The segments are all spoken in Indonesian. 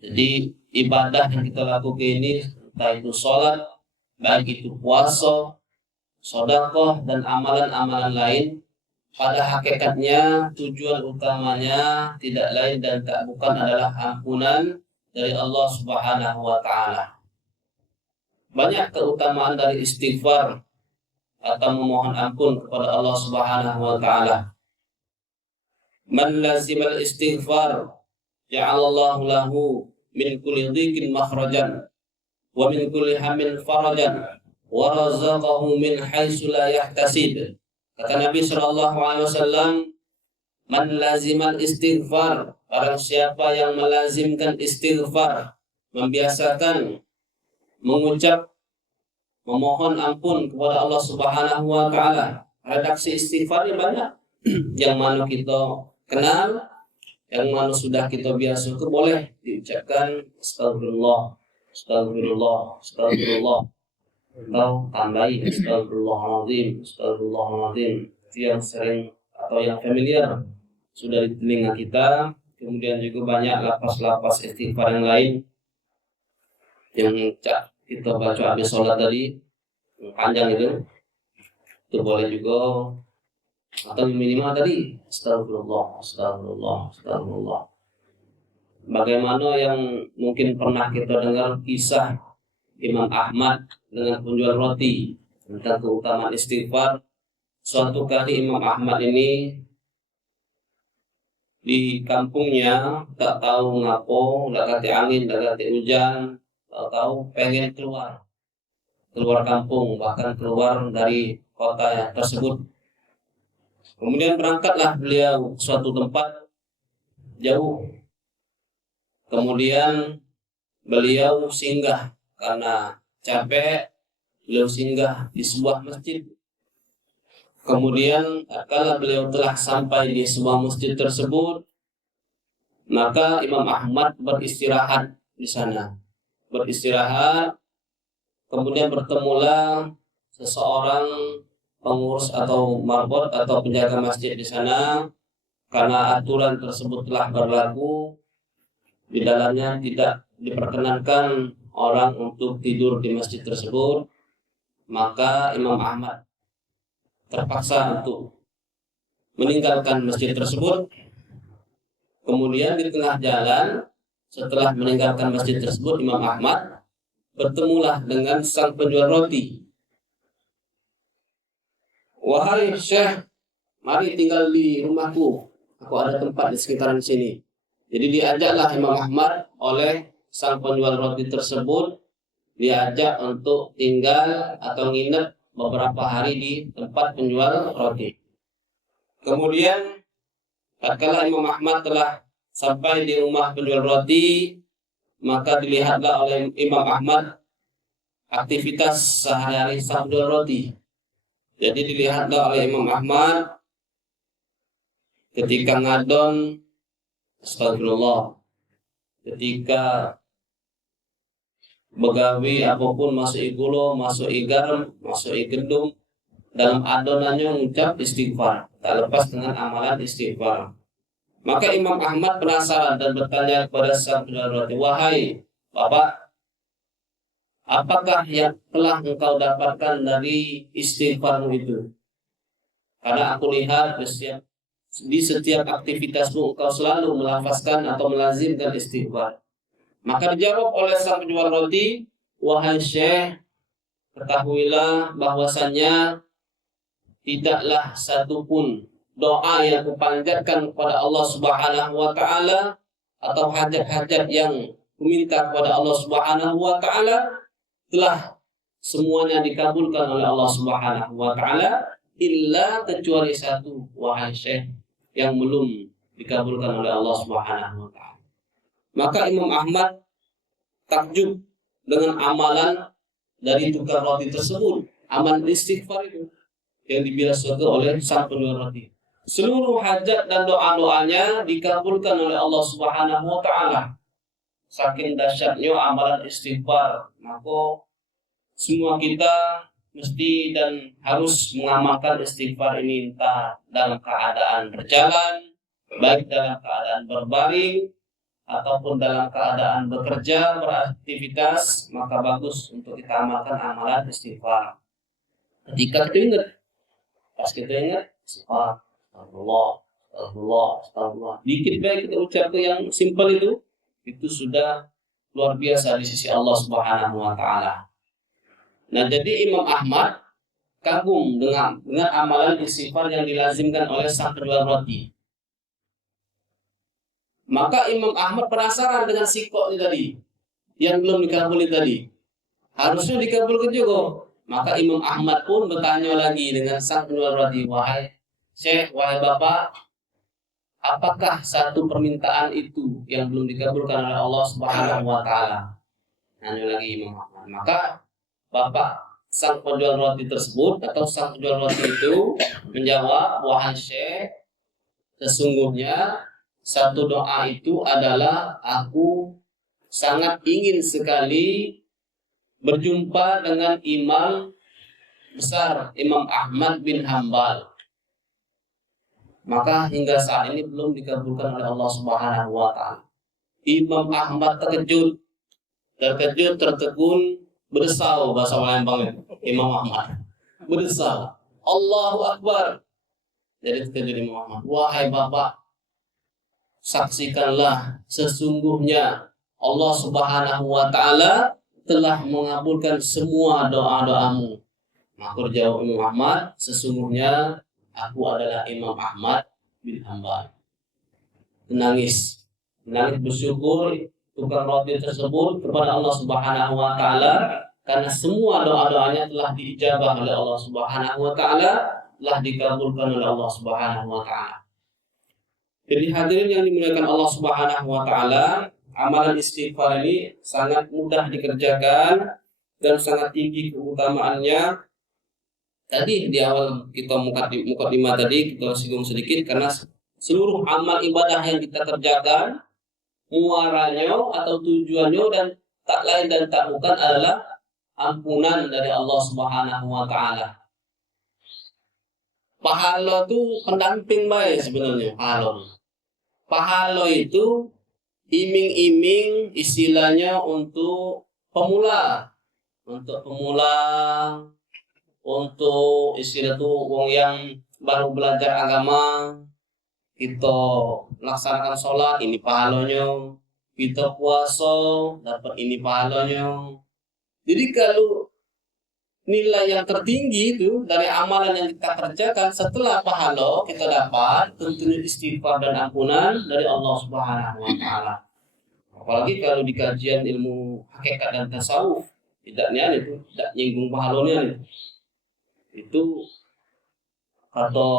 Jadi ibadah yang kita lakukan ini, entah itu sholat, baik itu puasa, sedekah dan amalan-amalan lain, pada hakikatnya tujuan utamanya tidak lain dan tak bukan adalah ampunan dari Allah Subhanahu wa taala. Banyak keutamaan dari istighfar atau memohon ampun kepada Allah Subhanahu wa taala. Man lazimal istighfar ja'alallahu lahu min kulli dhiqin makhrajan wa min kulli hammin farajan wa razaqahu min haitsu la yahtasib. Kata Nabi sallallahu alaihi wasallam, man lazimal istighfar, barang siapa yang melazimkan istighfar, membiasakan mengucap memohon ampun kepada Allah Subhanahu wa taala. Redaksi istighfar ini banyak yang mana kita kenal, yang mana sudah kita biasa itu boleh diucapkan astagfirullah, astagfirullah, astagfirullah, atau tambahi astagfirullahaladzim, astagfirullahaladzim. Itu yang sering atau yang familiar sudah di telinga kita. Kemudian juga banyak lapas-lapas istighfar yang lain yang kita baca habis sholat tadi, panjang itu boleh juga, atau minimal tadi astagfirullah, astagfirullah, astagfirullah. Bagaimana yang mungkin pernah kita dengar kisah Imam Ahmad dengan penjual roti tentang keutamaan istighfar. Suatu kali Imam Ahmad ini di kampungnya tak tahu ngapo, tak kati angin, tak kati hujan, tak tahu pengen keluar kampung, bahkan keluar dari kota tersebut. Kemudian berangkatlah beliau ke suatu tempat jauh. Kemudian beliau singgah karena capek, beliau singgah di sebuah masjid. Kemudian kala beliau telah sampai di sebuah masjid tersebut, maka Imam Ahmad beristirahat di sana. Kemudian bertemulah seseorang pengurus atau marbot atau penjaga masjid di sana. Karena aturan tersebut telah berlaku, di dalamnya tidak diperkenankan orang untuk tidur di masjid tersebut, maka Imam Ahmad terpaksa untuk meninggalkan masjid tersebut. Kemudian di tengah jalan, setelah meninggalkan masjid tersebut, Imam Ahmad bertemulah dengan sang penjual roti. Wahai Syekh, mari tinggal di rumahku, aku ada tempat di sekitaran sini. Jadi diajaklah Imam Ahmad oleh sang penjual roti tersebut, diajak untuk tinggal atau nginep beberapa hari di tempat penjual roti. Kemudian tatkala Imam Ahmad telah sampai di rumah penjual roti, maka dilihatlah oleh Imam Ahmad aktivitas sehari-hari sang penjual roti. Jadi dilihatlah oleh Imam Ahmad ketika ngadon astagfirullah, ketika begawi apapun, masuk igulo, masuk garam, masuk gendum, dalam adonannya mengucap istighfar, tak lepas dengan amalan istighfar. Maka Imam Ahmad penasaran dan bertanya kepada sang penjual roti, wahai Bapak, apakah yang telah engkau dapatkan dari istighfarmu itu? Karena aku lihat di setiap aktivitasmu engkau selalu melafazkan atau melazimkan istighfar. Maka dijawab oleh sang penjual roti, wahai Syekh, ketahuilah bahwasannya tidaklah satupun doa yang kupanjatkan kepada Allah Subhanahu wa taala atau hajat-hajat yang kuminta kepada Allah Subhanahu wa taala telah semuanya dikabulkan oleh Allah Subhanahu wa taala, illa kecuali satu, wahai Syekh, yang belum dikabulkan oleh Allah Subhanahu wa taala. Maka Imam Ahmad takjub dengan amalan dari tukang roti tersebut, amalan istighfar itu yang dibiasakan oleh sang penjual roti. Seluruh hajat dan doa-doanya dikabulkan oleh Allah Subhanahu wa taala. Saking dahsyatnya amalan istighfar, maka semua kita mesti dan harus mengamalkan istighfar ini, entah dalam keadaan berjalan, baik dalam keadaan berbaring, ataupun dalam keadaan bekerja, beraktivitas, maka bagus untuk kita amalkan amalan istighfar. Ketika kita ingat, pas kita ingat, istighfar, astagfirullah, astagfirullah, astagfirullah. Dikit baik kita ucap yang simpel itu sudah luar biasa di sisi Allah Subhanahu wa taala. Nah, jadi Imam Ahmad kagum dengan amalan istighfar yang dilazimkan oleh sang penjual roti. Maka Imam Ahmad penasaran dengan sikok tadi yang belum dikabuli tadi. Harusnya dikabulkan juga. Maka Imam Ahmad pun bertanya lagi dengan sang penjual roti, wahai Syekh, wahai Bapak, apakah satu permintaan itu yang belum dikabulkan oleh Allah Subhanahu wa taala? Nanya lagi Imam Ahmad. Maka Bapak sang penjual roti tersebut atau sang penjual roti itu menjawab, wahai Syekh, sesungguhnya satu doa itu adalah aku sangat ingin sekali berjumpa dengan imam besar Imam Ahmad bin Hambal. Maka hingga saat ini belum dikabulkan oleh Allah Subhanahu wa taala. Imam Ahmad terkejut, tertegun, berdesau bahasa Palembang. Imam Ahmad berdesau, Allahu Akbar. Jadi terkejut Imam Ahmad, wahai Bapak, saksikanlah sesungguhnya Allah Subhanahu wa taala telah mengabulkan semua doa-doamu. Maka jawab Imam Ahmad, sesungguhnya aku adalah Imam Ahmad bin Hambal. Menangis bersyukur tukang roti tersebut kepada Allah Subhanahu wa taala karena semua doa-doanya telah diijabah oleh Allah Subhanahu wa taala, telah dikabulkan oleh Allah Subhanahu wa taala. Jadi hadirin yang dimuliakan Allah Subhanahu wa taala, amalan istighfar ini sangat mudah dikerjakan dan sangat tinggi keutamaannya. Tadi di awal kita mukadimah tadi kita singgung sedikit karena seluruh amal ibadah yang kita kerjakan muaranya atau tujuannya dan tak lain dan tak bukan adalah ampunan dari Allah Subhanahu wa taala. Pahala itu pendamping baik sebenarnya pahala itu iming-iming istilahnya untuk pemula, untuk istilah itu wong yang baru belajar agama, kita laksanakan sholat ini pahalanya, kita puasa dapat ini pahalanya. Jadi kalau nilai yang tertinggi itu dari amalan yang kita kerjakan setelah pahala kita dapat tentunya istighfar dan ampunan dari Allah Subhanahu wa taala. Apalagi kalau di kajian ilmu hakikat dan tasawuf tidak nyinggung pahalanya itu kata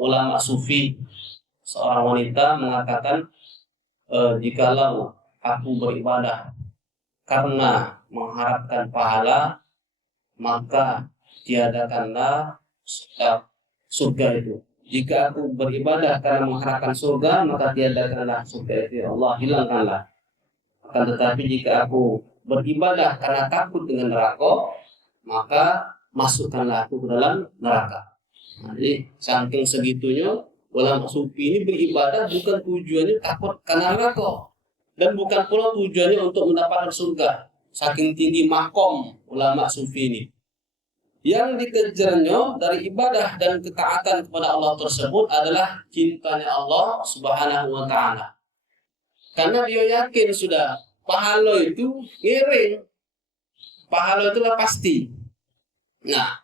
ulama sufi, seorang wanita mengatakan jikalau aku beribadah karena mengharapkan pahala, maka tiadakanlah surga itu. Jika aku beribadah karena mengharapkan surga, maka tiadakanlah surga itu. Ya Allah, hilangkanlah. Akan tetapi jika aku beribadah karena takut dengan neraka, maka masukkanlah aku ke dalam neraka. Jadi saking segitunya ulama sufi ini beribadah bukan tujuannya takut karena neraka dan bukan pula tujuannya untuk mendapatkan surga. Saking tinggi makom ulama sufi ini. Yang dikejarnya dari ibadah dan ketaatan kepada Allah tersebut adalah cintanya Allah Subhanahu wa taala. Karena dia yakin sudah pahala itu ngiring. Pahala itulah pasti. Nah,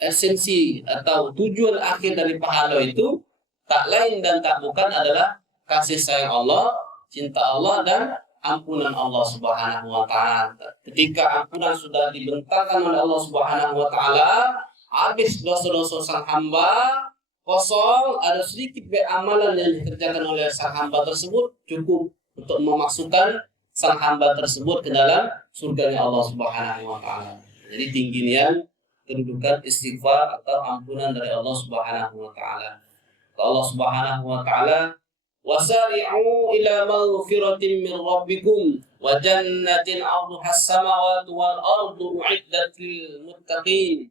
esensi atau tujuan akhir dari pahala itu tak lain dan tak bukan adalah kasih sayang Allah, cinta Allah dan ampunan Allah Subhanahu wa taala. Ketika ampunan sudah dibentangkan oleh Allah Subhanahu wa taala, habis dosa-dosa sang hamba, kosong, ada sedikit amalan yang dikerjakan oleh sang hamba tersebut cukup untuk memasukkan sang hamba tersebut ke dalam surganya Allah Subhanahu wa taala. Jadi tingginya kedudukan istighfar atau ampunan dari Allah Subhanahu wa taala. Allah Subhanahu wa taala wasari'u ila maghfiratin min rabbikum wa jannatin 'arduha as-samawati wal ardu u'iddat lil muttaqin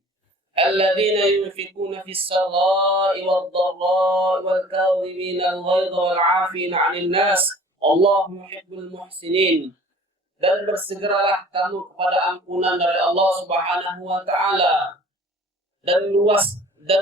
alladzina yunfikuna fis sarai wad dharra'i wal kadhimina al-ghayza wal 'afina 'anil nas Allahu yuhibbul muhsinin. Dan bersegeralah kamu kepada ampunan dari Allah Subhanahu wa taala dan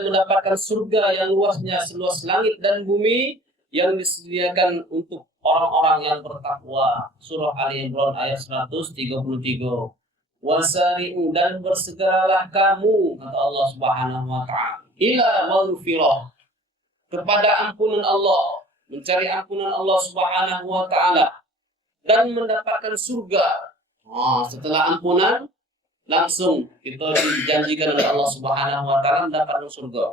mendapatkan surga yang luasnya seluas langit dan bumi yang disediakan untuk orang-orang yang bertakwa. Surah Ali Imran ayat 133. Wasari'u, dan bersegeralah kamu, kata Allah Subhanahu wa taala, ila maghfirah, kepada ampunan Allah, mencari ampunan Allah Subhanahu wa taala dan mendapatkan surga. Setelah ampunan langsung kita dijanjikan oleh Allah Subhanahu wa taala mendapatkan surga.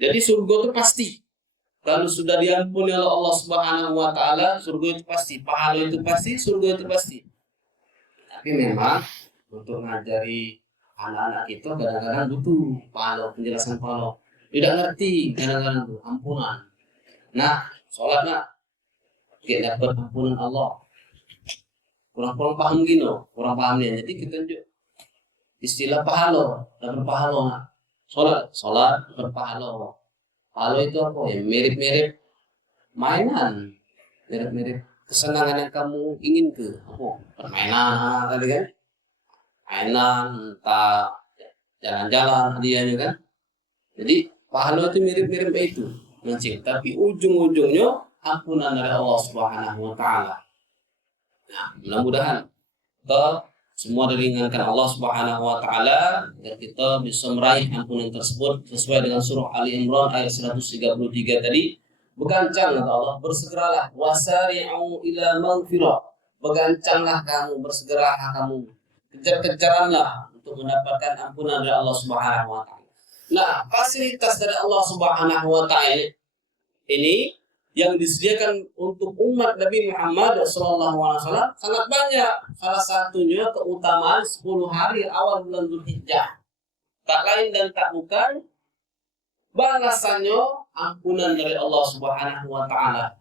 Jadi surga itu pasti. Kalau sudah diampuni oleh Allah Subhanahu wa taala, surga itu pasti, pahala itu pasti, surga itu pasti. Tapi memang untuk mengajari anak-anak itu kadang-kadang butuh pahala, penjelasan pahala. Tidak ngerti kadang-kadang tuh ampunan. Nah, sholatnya kita dapat ampunan Allah. Kurang paham gini, kurang paham nih. Jadi kita istilah pahala, dapat pahala. Sholat berpahala. Pahala itu apa ya? Mirip-mirip mainan, mirip-mirip kesenangan yang kamu ingin ke apa? Permainan tadi kan? Mainan, entah jalan-jalan dia kan? Jadi pahala itu mirip-mirip itu, mancing. Tapi ujung-ujungnya ampunan dari Allah Subhanahu wa taala. Nah, mudah-mudahan kita semua diringankan Allah Subhanahu wa taala dan kita bisa meraih ampunan tersebut sesuai dengan surah Ali Imran ayat 133 tadi. Begancang kata Allah, bersegeralah, wasari'u ila maghfirah. Begancanglah kamu, bersegeralah kamu. Kejar-kejaranlah untuk mendapatkan ampunan dari Allah Subhanahu wa taala. Nah, fasilitas dari Allah Subhanahu wa taala ini yang disediakan untuk umat Nabi Muhammad SAW sangat banyak. Salah satunya keutamaan 10 hari awal bulan Dzulhijjah. Tak lain dan tak bukan balasannya ampunan dari Allah Subhanahu wa taala.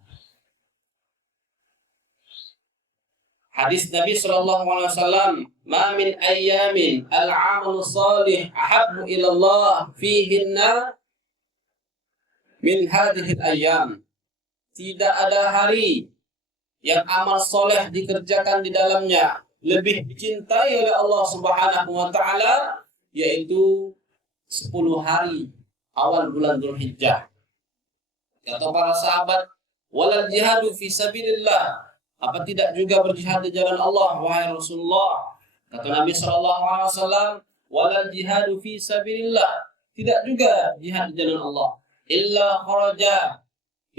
Hadis Nabi SAW, "Ma min ayyamin al-'amalu salih ahabbu ila Allah fihinna min hadhihi al-ayyam." Tidak ada hari yang amal soleh dikerjakan di dalamnya lebih dicintai oleh Allah Subhanahu wa taala, yaitu 10 hari awal bulan Dzulhijjah. Kata para sahabat, "Walal jihadu fi sabilillah." Apa tidak juga berjihad di jalan Allah, wahai Rasulullah? Kata Nabi sallallahu alaihi wasallam, "Walal jihadu fi sabilillah." Tidak juga jihad di jalan Allah.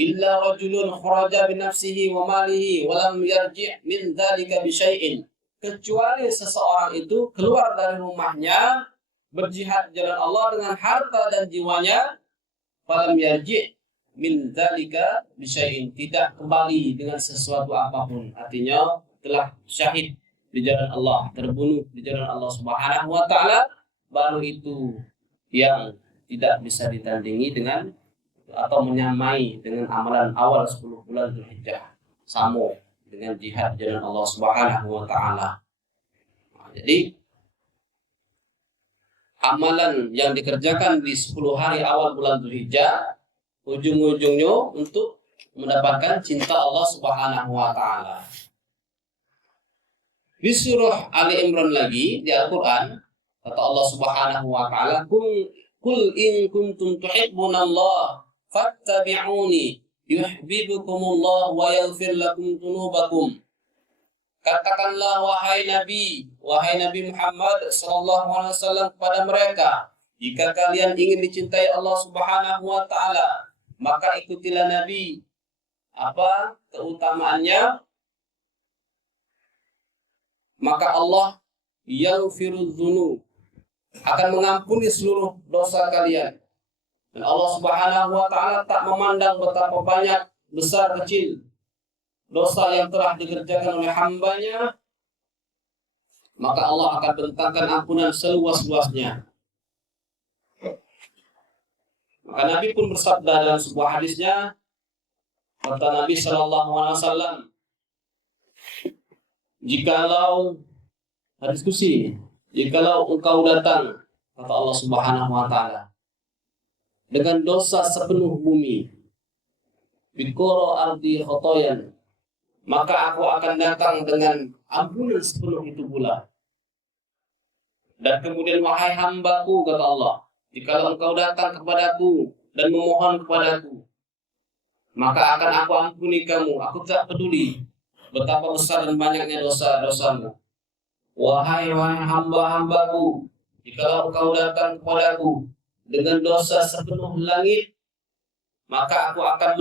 Illa rajulun kharaja bi nafsihi wa malihi wa lam yarji' min dzalika bi syai'in. Kecuali seseorang itu keluar dari rumahnya berjihad di jalan Allah dengan harta dan jiwanya, falam yarji' min dzalika bi syai'in, tidak kembali dengan sesuatu apapun. Artinya telah syahid di jalan Allah, terbunuh di jalan Allah Subhanahu wa taala, baru itu yang tidak bisa ditandingi dengan atau menyamai dengan amalan awal 10 bulan Dzulhijjah, sama dengan jihad jalan Allah Subhanahu wa taala. Jadi amalan yang dikerjakan di 10 hari awal bulan Dzulhijjah ujung-ujungnya untuk mendapatkan cinta Allah Subhanahu wa taala. Di surah Ali Imran lagi di Al-Qur'an kata Allah Subhanahu wa taala, "Qul in kuntum tuhibbunallah fattabi'uni yuhibbukumullah wa yaghfir lakum dzunubakum." Katakanlah wahai Nabi Muhammad sallallahu alaihi wasallam kepada mereka, jika kalian ingin dicintai Allah Subhanahu wa taala, maka ikutilah Nabi. Apa keutamaannya? Maka Allah yaghfirudz dzunub, akan mengampuni seluruh dosa kalian. Dan Allah Subhanahu wa taala tak memandang betapa banyak, besar, kecil dosa yang telah dikerjakan oleh hambanya, maka Allah akan bentangkan ampunan seluas-luasnya. Maka Nabi pun bersabda dalam sebuah hadisnya, kata Nabi sallallahu alaihi wasallam, jikalau engkau datang, kata Allah Subhanahu wa taala, dengan dosa sepenuh bumi, bikoro ardi khotoyan, maka aku akan datang dengan ampunan sepenuh itu pula. Dan kemudian, wahai hambaku, kata Allah, jikalau engkau datang kepadaku dan memohon kepadaku, maka akan aku ampuni kamu. Aku tak peduli betapa besar dan banyaknya dosa-dosamu. Wahai hamba-hambaku, jikalau engkau datang kepadaku dengan dosa sepenuh langit, maka aku akan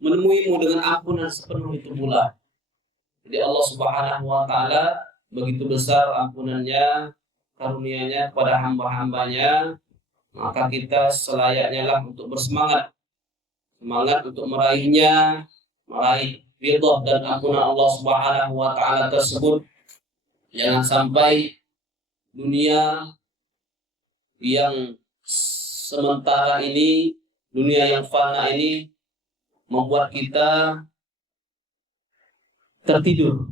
menemuimu dengan ampunan sepenuh itu pula. Jadi Allah Subhanahu wa Ta'ala begitu besar ampunannya, karunia-Nya kepada hamba-hambanya, maka kita selayaknya lah untuk bersemangat untuk meraih ridha dan ampunan Allah Subhanahu wa Ta'ala tersebut. Jangan sampai dunia yang sementara ini, dunia yang fana ini membuat kita tertidur,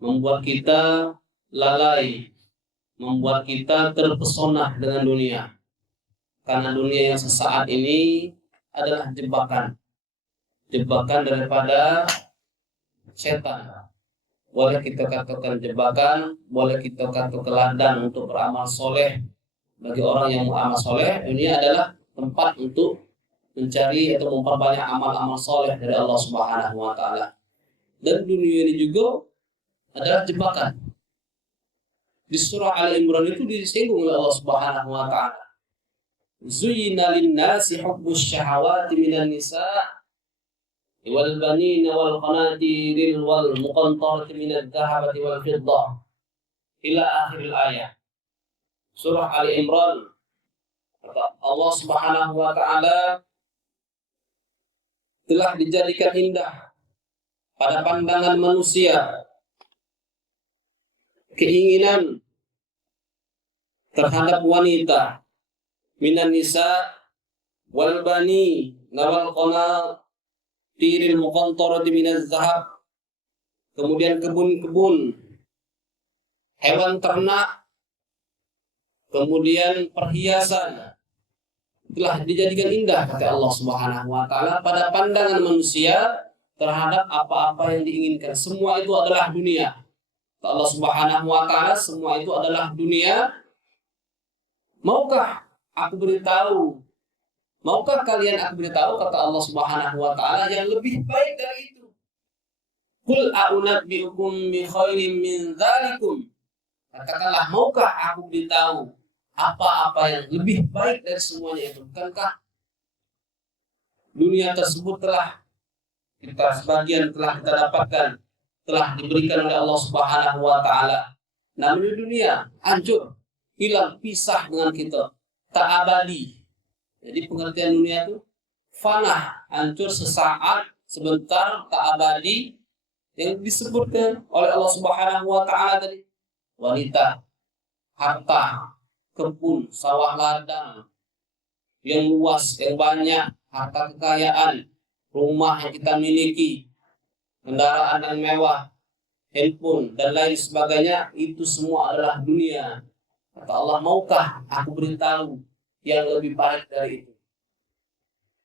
membuat kita lalai, membuat kita terpesona dengan dunia. Karena dunia yang sesaat ini adalah jebakan daripada setan. Boleh kita katakan jebakan, boleh kita katakan ladang untuk beramal soleh. Bagi orang yang beramal soleh, dunia adalah tempat untuk mencari atau memperbanyak amal-amal soleh dari Allah Subhanahu wa Ta'ala. Dan dunia ini juga adalah jebakan. Di surah Al-Imran itu disinggung oleh Allah Subhanahu wa Ta'ala. Zuyyina lin-nasi hubbus syahawati minan nisa' wal banina wal qanatiril wal muqantarati minadh dhahabati wal fiddah ila akhir ayat. Surah Ali Imran, kata Allah Subhanahu wa Ta'ala, telah dijadikan indah pada pandangan manusia keinginan terhadap wanita, minan nisa wal bani wal qanatiril muqantarati minadh dhahab, kemudian kebun-kebun, hewan ternak, kemudian perhiasan, telah dijadikan indah, kata Allah Subhanahu wa Ta'ala, pada pandangan manusia terhadap apa-apa yang diinginkan. Semua itu adalah dunia. Kata Allah Subhanahu wa Ta'ala, semua itu adalah dunia. Maukah kalian aku beritahu, kata Allah Subhanahu wa Ta'ala, yang lebih baik dari itu? Qul a'unabbi'ukum bi khairin min dzalikum. Katakanlah, maukah aku beritahu apa-apa yang lebih baik dari semuanya itu? Bukankah dunia tersebut sebagian telah kita dapatkan, telah diberikan oleh Allah Subhanahu wa Ta'ala. Namun dunia hancur, hilang, pisah dengan kita, tak abadi. Jadi pengertian dunia itu fana, hancur sesaat, sebentar, tak abadi. Yang disebutkan oleh Allah Subhanahu wa Ta'ala tadi, wanita, harta, kebun, sawah ladang yang luas, yang banyak, harta kekayaan, rumah yang kita miliki, kendaraan yang mewah, handphone, dan lain sebagainya, itu semua adalah dunia. Kata Allah, maukah aku beritahu yang lebih baik dari itu?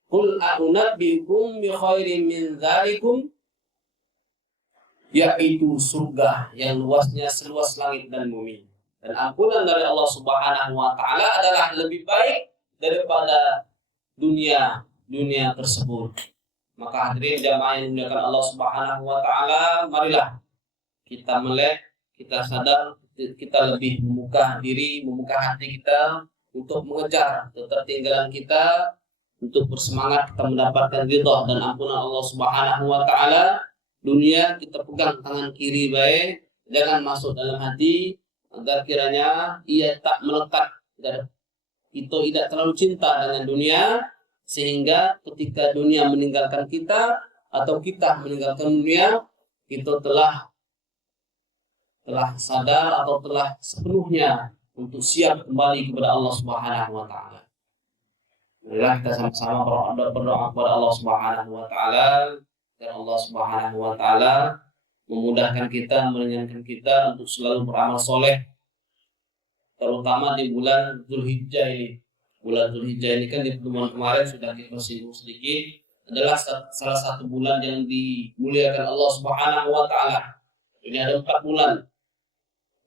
Qul a'unabbi'ukum bi khairin min dzalikum, yaitu surga yang luasnya seluas langit dan bumi. Dan ampunan dari Allah Subhanahu wa Ta'ala adalah lebih baik daripada dunia tersebut. Maka hadirin jamaah yang dimuliakan Allah Subhanahu wa Ta'ala, marilah kita melek, kita sadar, kita lebih membuka diri, membuka hati kita untuk mengejar ketertinggalan kita, untuk bersemangat kita mendapatkan ridha dan ampunan Allah Subhanahu wa Ta'ala. Dunia kita pegang tangan kiri baik, jangan masuk dalam hati, agar kiranya ia tak melekat, kita tidak terlalu cinta dengan dunia, sehingga ketika dunia meninggalkan kita atau kita meninggalkan dunia, kita telah sadar atau telah sepenuhnya untuk siap kembali kepada Allah Subhanahu wa Ta'ala. Marilah kita sama-sama berdoa kepada Allah Subhanahu wa Ta'ala, dan Allah Subhanahu wa Ta'ala memudahkan kita, meringankan kita untuk selalu beramal soleh, terutama di bulan Dzulhijjah ini. Bulan Dzulhijjah ini kan di pertemuan kemarin sudah kita singgung sedikit, adalah salah satu bulan yang dimuliakan Allah Subhanahu wa taala. Ini ada 4 bulan.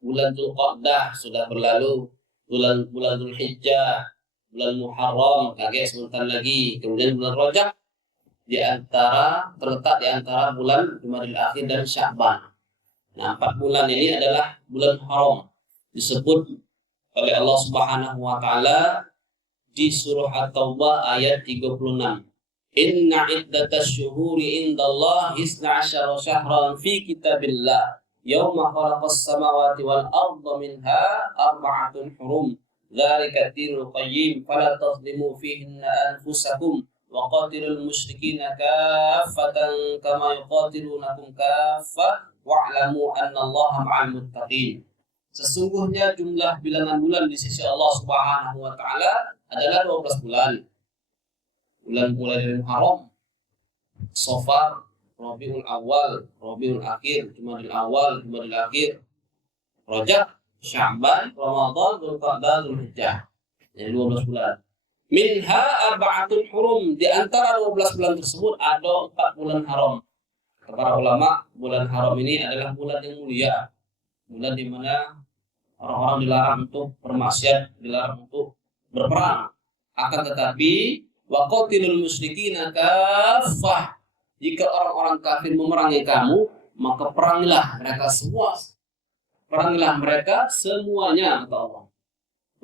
Bulan Dzulqa'dah sudah berlalu, bulan Dzulhijjah, bulan Muharram kaget sebentar lagi, kemudian bulan Rajab terletak di antara bulan Jumadil Akhir dan Sya'ban. Nah, 4 bulan ini adalah bulan haram, disebut oleh Allah Subhanahu wa taala di surah At-Taubah ayat 36. Inna iddatasy syuhuri indallahi 12 syahran fi kitabillah yauma khalaqas samawati wal arda minha arba'atun hurum dzalika ad-dinul qayyim fala tadhlimu fihinna anfusakum wa qatilul musyrikina kaffatan kama yuqatilunakum kaffah wa'lamu annallaha ma'al muttaqin. Sesungguhnya jumlah bilangan bulan di sisi Allah Subhanahu wa taala adalah 12 bulan. Bulan mulai dari Muharram, Safar, Rabiul Awal, Rabiul Akhir, Jumadil Awal, Jumadil Akhir, Rajab, Sya'ban, Ramadan, Dzulqa'dah, Dzulhijjah. Jadi 12 bulan. Minha arba'atun hurum, di antara 12 bulan tersebut ada 4 bulan haram. Para ulama, bulan haram ini adalah bulan yang mulia. Bulan di mana orang-orang dilarang untuk bermaksiat, dilarang untuk berperang. Akan tetapi wa qatilul musyrikina kaffah, jika orang-orang kafir memerangi kamu, maka perangilah mereka semua. Perangilah mereka semuanya, kata Allah.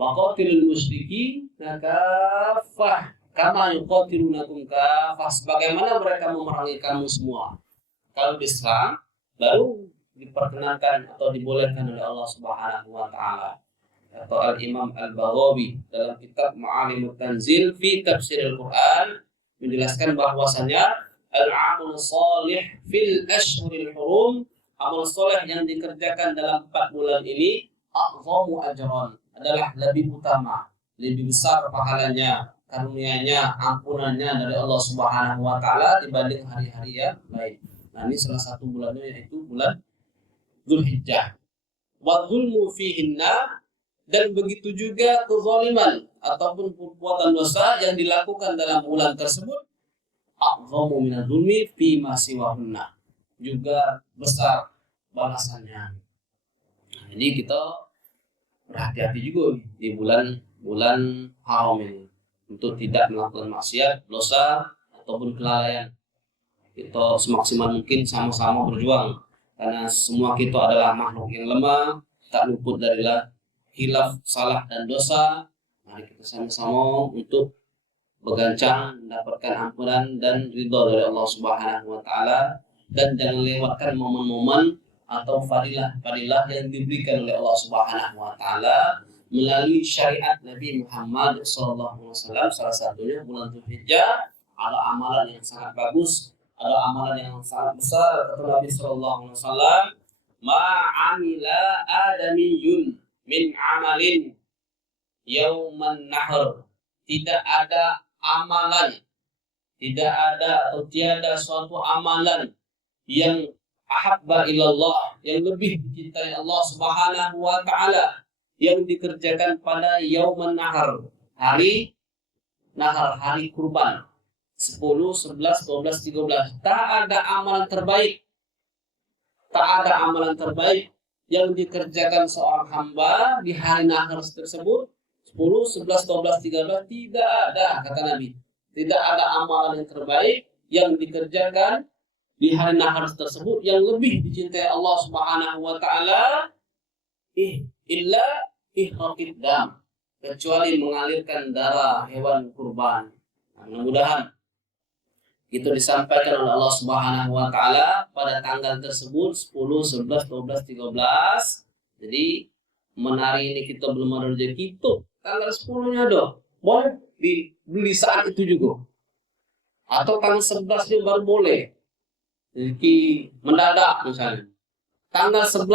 Wa qatilul musyrikina kaffah kama yuqatilunakum kaffah, sebagaimana mereka memerangi kamu semua. Kalau diserang baru diperkenankan atau dibolehkan oleh Allah Subhanahu wa taala. Atau Al-Imam Al-Baghawi dalam kitab Ma'alimut Tanzil fi Tafsir Al-Quran menjelaskan bahwasanya al-amal salih fil ashhuril hurum, amal soleh yang dikerjakan dalam 4 bulan ini a'zamu ajran, adalah lebih utama, lebih besar pahalanya, karunia-Nya, ampunannya dari Allah Subhanahu wa taala dibanding hari-hari yang lain. Nah, ini salah satu bulannya yaitu bulan Dzulhijjah. Wa dzulmu fihinna, dan begitu juga kezaliman ataupun perbuatan dosa yang dilakukan dalam bulan tersebut a'zamu minadz dzulmi fi ma siwahunna, juga besar balasannya. Jadi kita berhati-hati juga di bulan haram ini untuk tidak melakukan maksiat, dosa ataupun kelalaian. Kita semaksimal mungkin sama-sama berjuang, karena semua kita adalah makhluk yang lemah, tak luput dari hilaf, salah dan dosa. Mari kita sama-sama untuk bergancang mendapatkan ampunan dan ridha dari Allah Subhanahu wa taala, dan jangan lewatkan momen-momen atau fadilah yang diberikan oleh Allah Subhanahu wa taala melalui syariat Nabi Muhammad sallallahu alaihi wasallam. Salah satunya bulan Dzulhijjah ada amalan yang sangat bagus, ada amalan yang sangat besar. Kata Nabi sallallahu alaihi wasallam, "Ma'amila adamiyun min amalin yauman nahr." Tidak ada amalan, tidak ada atau tiada suatu amalan yang ahabba ilallah, yang lebih dicintai Allah Subhanahu wa taala, yang dikerjakan pada yauman nahr, hari nahar, hari kurban 10, 11, 12, 13. Tak ada amalan terbaik, yang dikerjakan seorang hamba di hari nahar tersebut 10, 11, 12, 13. Tidak ada, kata Nabi, tidak ada amalan yang terbaik yang dikerjakan di hari nahar tersebut yang lebih dicintai Allah Subhanahu wa taala illa ihraqid dam, kecuali mengalirkan darah hewan kurban. Nah, mudah-mudahan itu disampaikan oleh Allah Subhanahu wa taala pada tanggal tersebut 10, 11, 12, 13. Jadi menari ini kita belum ada rezeki, itu tanggal 10-nya doh boleh dibeli saat itu juga, atau tanggal 11-nya baru boleh rezeki mendadak. Misalnya tanggal 11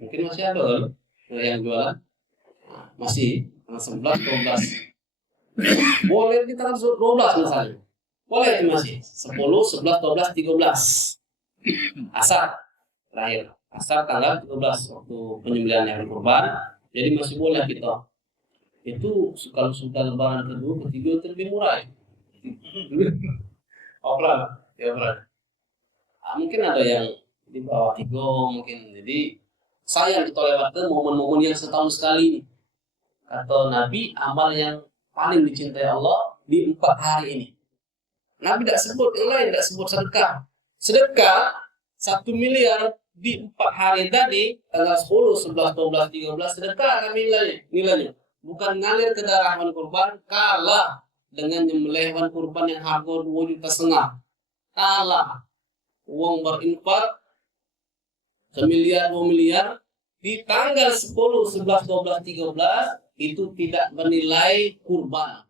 mungkin masih ada yang jualan, masih tanggal 11, 12 boleh di tanggal 12 misalnya, boleh itu masih 10, 11, 12, 13 asar terakhir, asar tanggal 13 waktu penyembelihan hewan kurban. Jadi masih boleh kita. Itu kalau sudah lebaran kedua, ketiga itu lebih murah. Operan, ya operan. Mungkin ada yang di bawah 3 mungkin. Jadi sayang kita lewatkan momen-momen yang setahun sekali ini. Kata Nabi, amal yang paling dicintai Allah di 4 hari ini. Nabi tidak sebut yang lain, tidak sebut sedekah. Sedekah 1 miliar di 4 hari tadi, tanggal 10, 11, 12, 13, sedekah akan nilainya. Bukan ngalir ke darah hewan kurban, kalah dengan menyembelih hewan kurban yang harga 2,5 juta. Kalah. Uang berinfak 1 miliar, 2 miliar di tanggal 10, 11, 12, 13 itu tidak bernilai kurban.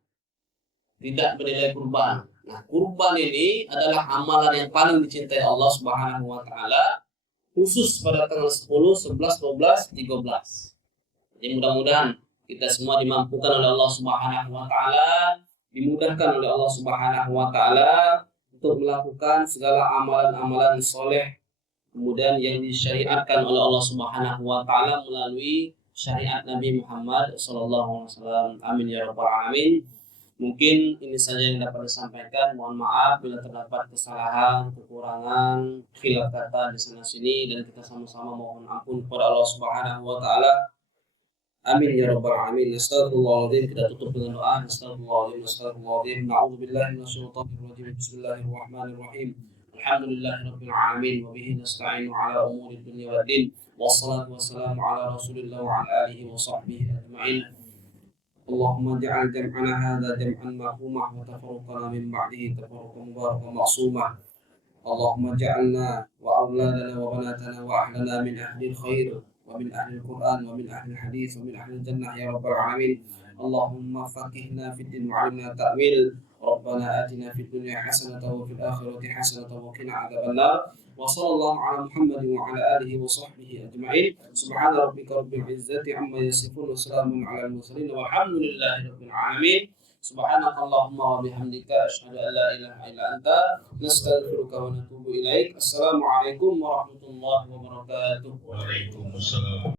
Tidak bernilai kurban. Nah, kurban ini adalah amalan yang paling dicintai Allah Subhanahu wa taala khusus pada tanggal 10, 11, 12, 13. Jadi mudah-mudahan kita semua dimampukan oleh Allah Subhanahu wa taala, dimudahkan oleh Allah Subhanahu wa taala untuk melakukan segala amalan-amalan soleh kemudian yang disyariatkan oleh Allah Subhanahu wa taala melalui syariat Nabi Muhammad sallallahu alaihi wasallam. Amin ya rabbal alamin. Mungkin ini saja yang dapat disampaikan. Mohon maaf bila terdapat kesalahan, kekurangan, khilaf kata di sana sini, dan kita sama-sama mohon ampun kepada Allah Subhanahu wa taala. Amin ya rabbal alamin. Astagfirullahaladzim. Kita tutup dengan doa. Astagfirullahaladzim. Na'udzubillahi minasyaitonir rajim. Bismillahirrahmanirrahim. Alhamdulillahi rabbil alamin wa bihi nasta'inu ala umuri dunya waddin. Wassalatu wassalamu ala Rasulillah wa ala alihi wa sahbihi ajma'in. اللهم اجعل جمعنا هذا جمعا مرحوما وتفرقنا من بعده تفرقا مباركا معصوما. اللهم اجعلنا واولادنا وبناتنا واهلنا من اهل الخير ومن اهل القران ومن اهل الحديث ومن اهل الجنه يا رب العالمين. اللهم فقهنا في الدين وعلمنا التاويل. ربنا آتنا في الدنيا حسنة وفي الآخرة حسنة وقنا عذاب النار. وصلى الله على محمد وعلى آله وصحبه أجمعين. سبحان ربك رب العزة عما يصفون وسلام على المرسلين والحمد لله رب العالمين. سبحانك اللهم وبحمدك أشهد أن لا إله إلا أنت نستغفرك ونتوب إليك. السلام عليكم ورحمة الله وبركاته. وعليكم السلام.